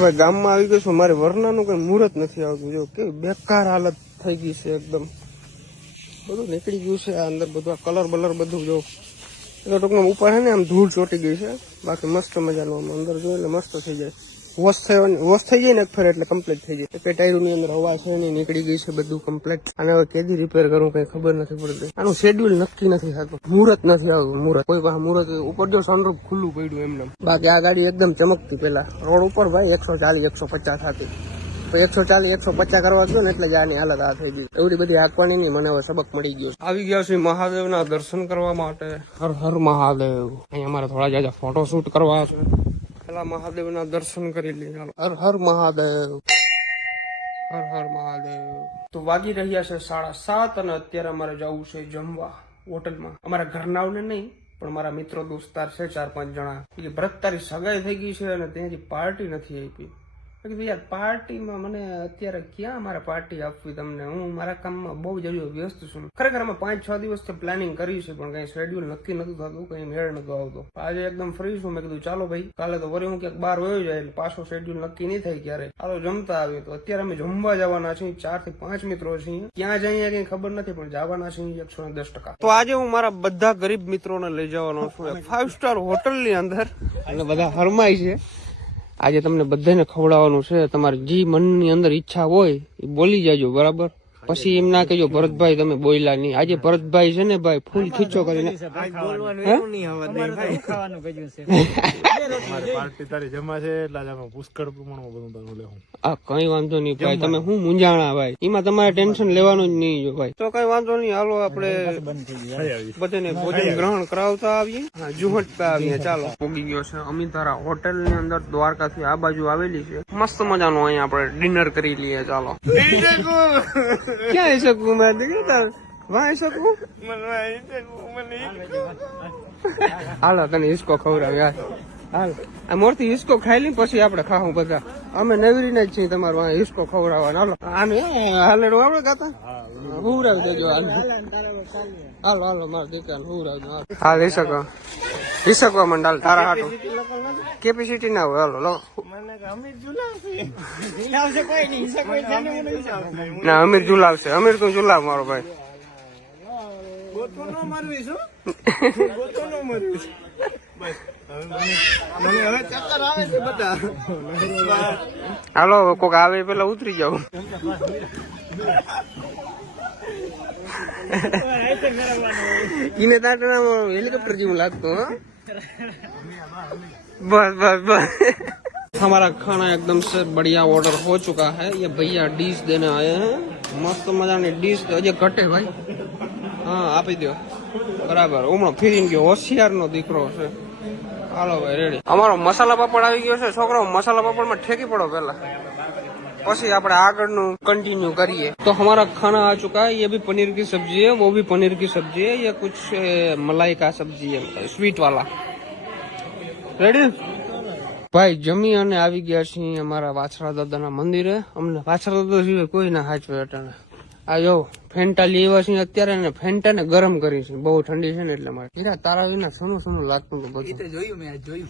હવે ગામમાં આવી ગયો છું, મારે વરનાનું કઈ મુહૂર્ત નથી આવતું. જો કેવી બેકાર હાલત થઈ ગઈ છે, એકદમ બધું નીકળી ગયું છે. આ અંદર બધું કલર બલર બધું જો એટલે ટૂંકમાં ઉપર છે ને આમ ધૂળ ચોટી ગઈ છે. બાકી મસ્ત મજાનું આમ અંદર જોઈએ એટલે મસ્ત થઈ જાય. વોશ થઈ જાય ને એક ફેર એટલે કમ્પ્લીટ થઈ જાય. કઈ ટાયરની અંદર હવા છે ને નીકળી ગઈ છે બધું કમ્પ્લીટ. અને હવે કેદી રિપેર કરું કઈ ખબર નથી પડતી. આનું શેડ્યુલ નક્કી નથી થતું. મુહૂર્ત નથી આવતું. મુહૂર્ત કોઈ પાસે મુહૂર્ત ઉપર જો સનરૂફ ખુલ્લું પડ્યું એમને. બાકી આ ગાડી એકદમ ચમકતી. પેલા રોડ ઉપર ભાઈ 140 150 હતી. તો 140 150 કરવા ગયો ને એટલે જ આની હાલત આ થઈ ગઈ. એવડી બધી હાંકવાની નહીં. મને હવે સબક મળી ગયો. આવી ગયા છે મહાદેવના દર્શન કરવા માટે. હર હર મહાદેવ. અહીંયા અમારે થોડા જાજા ફોટો શૂટ કરવા છે. પેલા મહાદેવના દર્શન કરી લઈએ. હર હર મહાદેવ, હર હર મહાદેવ. તો વાગી રહ્યા છે 7:30 અને અત્યારે અમારે જવું છે જમવા હોટલમાં. અમારા ઘરનાઓને નહીં પણ મારા મિત્રો દોસ્તાર છે 4-5 જણા. એ ભરત તારી સગાઈ થઈ ગઈ છે અને ત્યાંથી પાર્ટી નથી આપી. યાર પાર્ટીમાં મને અત્યારે ક્યાં મારે પાર્ટી આપવી તમને? હું મારા કામમાં બહુ જ વ્યસ્ત છું. ખરેખર અમે 5-6 દિવસથી પ્લાનિંગ કરી છે પણ કઈ શેડ્યુલ નક્કી નથી થતું, કઈ મેળ નતો આવતો. આજે એકદમ ફ્રી છું. મેં કીધું ચાલો ભાઈ કાલે તો વળી હું ક્યાંક બહાર વયો જાય એટલે પાછો શેડ્યુલ નક્કી નહીં થાય ક્યારે. ચાલો જમતા આવીએ. તો અત્યારે અમે જમવા જવાના છીએ. 4 થી 5 મિત્રો છીએ. ક્યાં જઈએ કઈ ખબર નથી પણ જવાના છીએ 110%. તો આજે હું મારા બધા ગરીબ મિત્રોને લઈ જવાનો છું 5 સ્ટાર હોટલ ની અંદર. અને બધા હરમાય છે. આજે તમને બધાને ખવડાવવાનું છે. તમારે જે મનની અંદર ઈચ્છા હોય એ બોલી જાજો, બરાબર? પછી એમ ના કહેજો ભરતભાઈ તમે બોલ્યા નહીં. આજે ભરતભાઈ છે ને ભાઈ ફૂલ ખીચો કરીને કઈ વાંધો નહીં ભાઈ. તમે હું મૂંઝાણા ભાઈ, એમાં તમારે ટેન્શન લેવાનું જ નહીં. જો ભાઈ તો કઈ વાંધો નહીં. હાલો આપણે બધાને ભોજન ગ્રહણ કરાવતા આવીએ, જુહટતા આવીએ. ચાલો પોગી ગયો છે અમિતારા હોટેલ ની અંદર. દ્વારકાથી આ બાજુ આવેલી છે. મસ્ત મજાનું અહીંયા આપણે ડિનર કરી લઈએ. ચાલો ક્યાં શકું મેં વાય શકું? હાલો તને હિસકો ખવડાવ. હાલ આ મોરથી હિસકો ખાઈ લઈ પછી આપડે ખાવું બધા. અમે નવરીને જ છીએ તમારું હિસકો ખવડાવવાના. હાલો આને હાલેડું આપડે ગાતા હુવડાવી દેજો. હાલો હાલો મારા દીકરાને હુવડાવી દો. હાલ હિસકો મંડાલ તારા હાટું કેપેસિટી ના હોય. હાલો લો ના અમીર ઝુલાવશે. અમીર તું ઝુલાવ મારો ભાઈ. હાલો કોક આવે પેલા ઉતરી જાવ. ઇને તાટના હેલિકોપ્ટર જેવું લાગતું. बस बस बस हमारा खाना एकदम से बढ़िया ऑर्डर हो चुका है. ये भैया डिश देने आए हैं. मस्त मजाની ડીશ હજી ઘટે ભાઈ. હા આપી દો બરાબર. હમણાં ફીરીને ગયો. હોશિયાર નો દીકરો છે. હાલો ભાઈ રેડી. અમારો મસાલા પાપડ આવી ગયો છે. છોકરો મસાલા પાપડ માં ઠેકી પડો પેલા, પછી આપણે આગળનું कंटिन्यू करिए. तो हमारा खाना आ चुका है. ये भी पनीर की सब्जी है, वो भी पनीर की सब्जी है. ये कुछ मलाई का सब्जी है, स्वीट वाला. રેડી ભાઈ જમી અને આવી ગયા છીએ અમારા વાછરા દાદાના મંદિરે. અમને વાછરા દાદા સિવાય કોઈ ના હાચવે અટાણે. આ જો ફેન્ટા લેવા છીએ અત્યારે ને ફેન્ટા ને ગરમ કરી છે. બહુ ઠંડી છે ને એટલે મારે હીરા તારા વિના સનું સનું લાગતું બધું. જોયું મેં જોયું.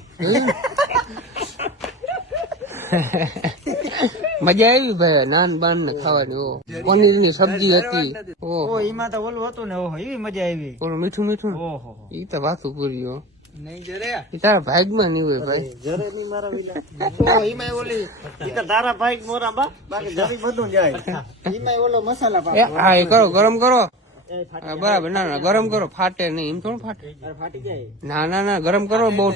મજા આવી ભાઈ નાન બાન ને ખાવાની. પનીર ની સબ્જી હતી. ઓહો એમાં તો ઓલું હતું ને. ઓહો એવી મજા આવી. ઓલું મીઠું મીઠું. ઓહો ઈ તો વાતું પૂરી. હો નહીં જરે તારા ભાગમાં નહીં હોય ભાઈ. જરે નહીં મારા વિલા. ઓ ઈમાં ઓલી ઈ તો તારા ભાગ મોરા બા. બાકી જરી બધું જાય. ઈમાં ઓલો મસાલા પાક. હા એ કરો ગરમ કરો. બરાબર. ના ના ગરમ કરો. ફાટે નહીં. એમ થોડું ફાટે. ફાટી જાય. ના ના ના ગરમ કરો બહુ.